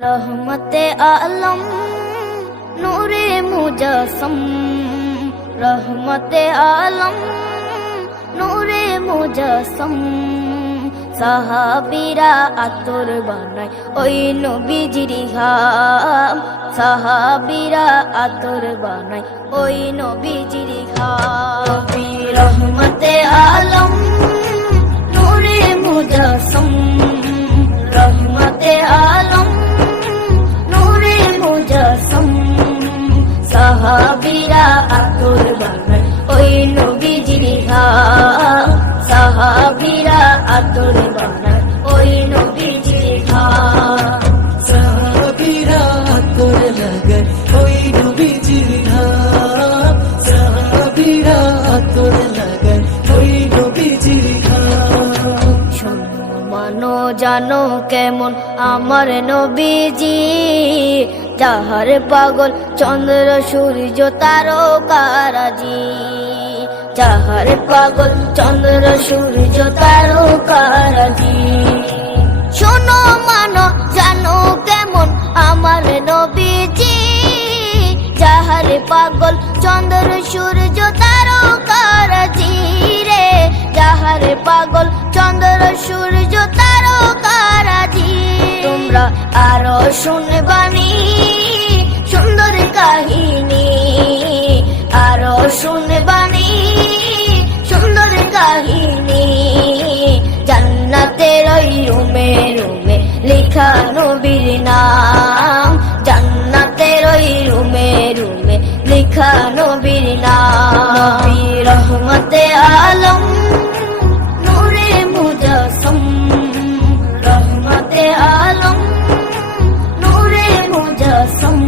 रहमते आलम नूरे मुजस्सम, रहमते आलम नूरे मुजस्सम। সাহাবীরা আতর বানায় ওই নবীজির ঘাম, সাহাবীরা আতর বানায় ওই নবীজির ঘাম। রহমতে আলম নূরে মুজস্সম, রহমতে আলম নূরে মুজস্সম। সাহাবীরা আতর বানায় ওই নবীজির ঘাম, সাহাবীরা আতর বানায় ওই নবীজির ঘাম। সাহাবীরা আতর লাগায় ওই নবীজির ঘাম, সাহাবীরা আতর লাগায় ওই নবীজির ঘাম। শোনো মানো জানো কেমন আমার নবীজি, যাহার পাগল চন্দ্র সূর্য তারকারাজি, যাহার পাগল চন্দ্র সূর্য তারকারাজি। শোনো মানো জানো কেমন আমার নবীজি, যাহার পাগল চন্দ্র সূর্য তারকারাজি রে, যাহার পাগল চন্দ্র সূর্য তারকারাজি। তোমরা আরো শুনবানি সুন্দর কাহিনী, আরো শুনবানি সুন্দর কাহিনী। জান্নাতের ওই রুমে রুমে লেখা নবীর নাম, জান্নাতের ওই রুমে রুমে লেখা নবীর নাম। রহমতে আলম নূরে মুজস্সম, রহমতে আলম নূরে মুজস্সম।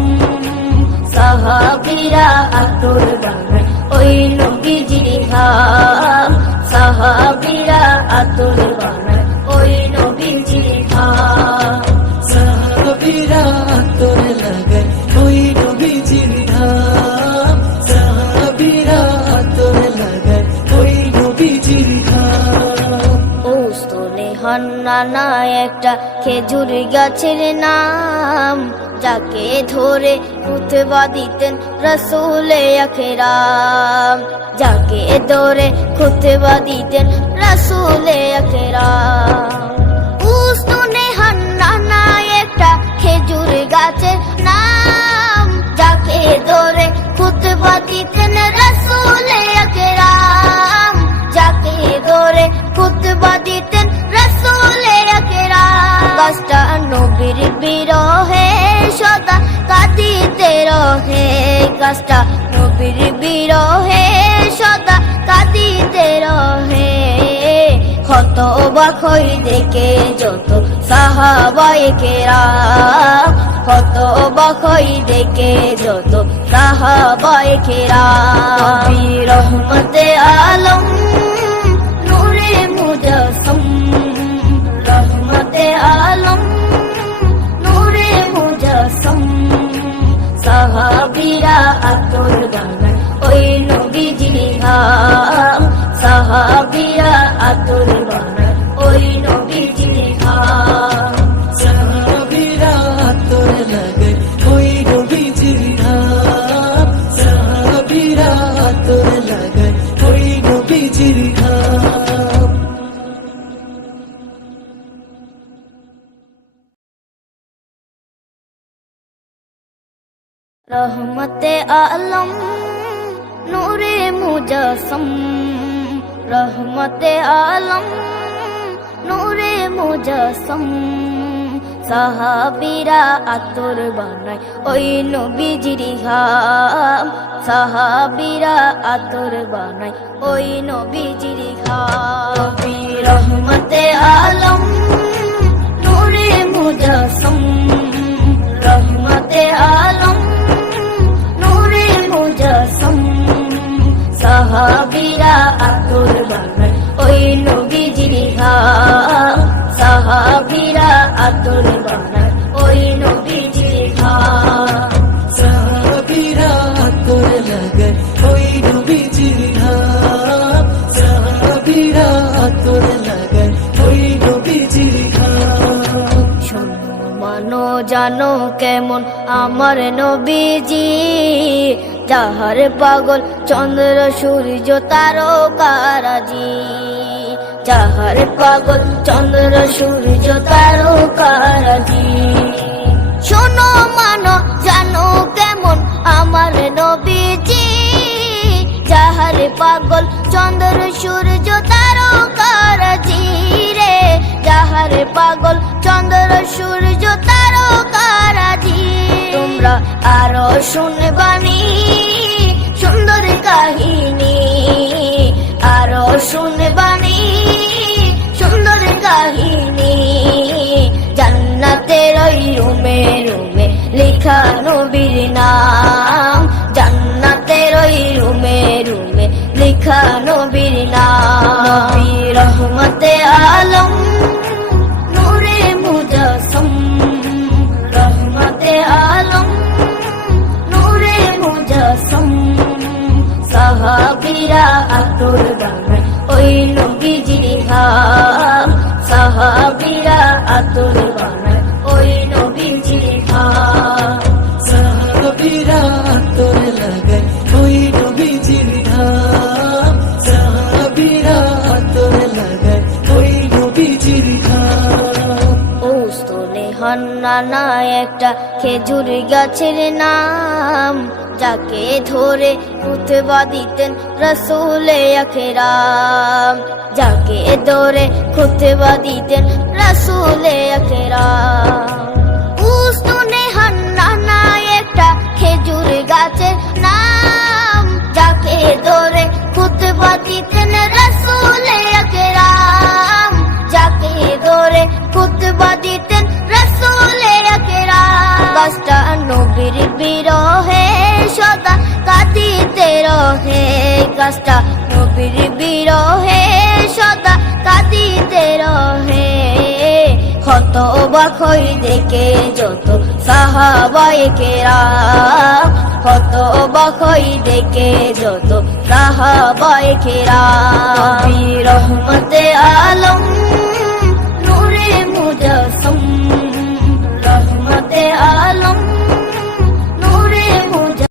সাহাবীরা আতর বানায় ওই নবীজির ঘাম, সাহাবীরা আতর বানায় ওই নবীজির ঘাম। সাহাবীরা আতর লাগায় ওই নবীজির ঘাম, সাহাবীরা আতর লাগায় ওই নবীজির ঘাম। ওস্তনে হান্নানা একটা খেজুর গাছের নাম, যাকে ধরে খুতবা দিতেন রাসূলে আকরাম, যাকে ধরে খুতবা দিতেন রাসূলে আকরাম। ওস্তনে হান্নানা একটা খেজুর গাছের নাম, যাকে ধরে খুতবা দিতেন রাসূলে আকরাম, যাকে ধরে খুতবা দিতেন রাসূলে আকরাম। গাছটা নবীর বিরহে সদা কাঁদিতে রহে, গাছটা নবীর বিরহে সদা কাঁদিতে রহে। কত অবাক হই দেখে যত সাহাবায়ে কেরাম, কত অবাক হই দেখে যত সাহাবায়ে কেরাম। রহমতে আলম নূরে মুজস্সম, রহমতে আলম নূরে মুজস্সম। সাহাবীরা আতর বানায় ওই নবীজির ঘাম, সাহাবীরা আতর বানায় ওই নবীজির ঘাম। সাহাবীরা আতর লাগায় ওই নবীজির ঘাম, সাহাবীরা আতর লাগায় ওই নবীজির ঘাম। रहमते आलम नूरे मुजस्सम, रहमते आलम नूरे मुजस्सम। সাহাবীরা আতর বানায় ওই নবীজির ঘাম, সাহাবীরা আতর বানায় ওই নবীজির ঘাম। রহমতে আলম নূরে মুজস্সম, রহমতে আলম নূরে মুজস্সম। সাহাবীরা আতর বানায় ওই নবীজির ঘাম, সাহাবীরা আতর বানায় ওই নবীজির ঘাম। সাহাবীরা আতর লাগায় ওই নবীজির ঘাম, সাহাবীরা আতর লাগায় ওই নবীজির ঘাম। শোনো মানো জানো কেমন আমার নবীজি, যাহার পাগল চন্দ্র সূর্য তারকারাজি, যাহার পাগল চন্দ্র সূর্য তারকারাজি। শোনো মানো জানো কেমন আমার নবীজি, যাহার পাগল চন্দ্র সূর্য তারকারাজি রে, যাহার পাগল চন্দ্র সূর্য তারকারাজি। তোমরা আরো শুনবানি সুন্দর কাহিনী, আরো শুনবানি সুন্দর কাহিনী, জান্নাতের ওই রুমে রুমে লেখা নবীর নাম, জান্নাতের ওই রুমে রুমে লেখা নবীর নাম। নবী রহমতে আলম নূরে মুজাসসম, রহমতে আলম নূরে মুজাসসম। সাহাবীরা আতর বানায় ওই নবীজির ঘাম, সাহাবীরা আতর বানায় ওই নবীজির ঘাম। সাহাবীরা আতর লাগায় ওই নবীজির ঘাম, সাহাবীরা আতর লাগায় ওই নবীজির ঘাম। ওস্তনে হান্নানা একটা খেজুর গাছের নাম, যাকে ধরে খুতবা দিতেন রাসূলে আকরাম, যাকে ধরে খুতবা দিতেন রাসূলে আকরাম। উস্তনে হান্নানা একটা খেজুর গাছের নাম, যাকে ধরে খুতবা দিতেন রাসূলে আকরাম, যাকে ধরে খুতবা দিতেন রাসূলে আকরাম। গাছটা নবীর বিরহে সদা কাঁদিতে রহে, গাছটা নবীর বিরহে সদা কাঁদিতে রহে। হতবাক হয়ে দেখে যত সাহাবায়ে কেরাম, হতবাক হয়ে দেখে যত সাহাবায়ে কেরাম। নবী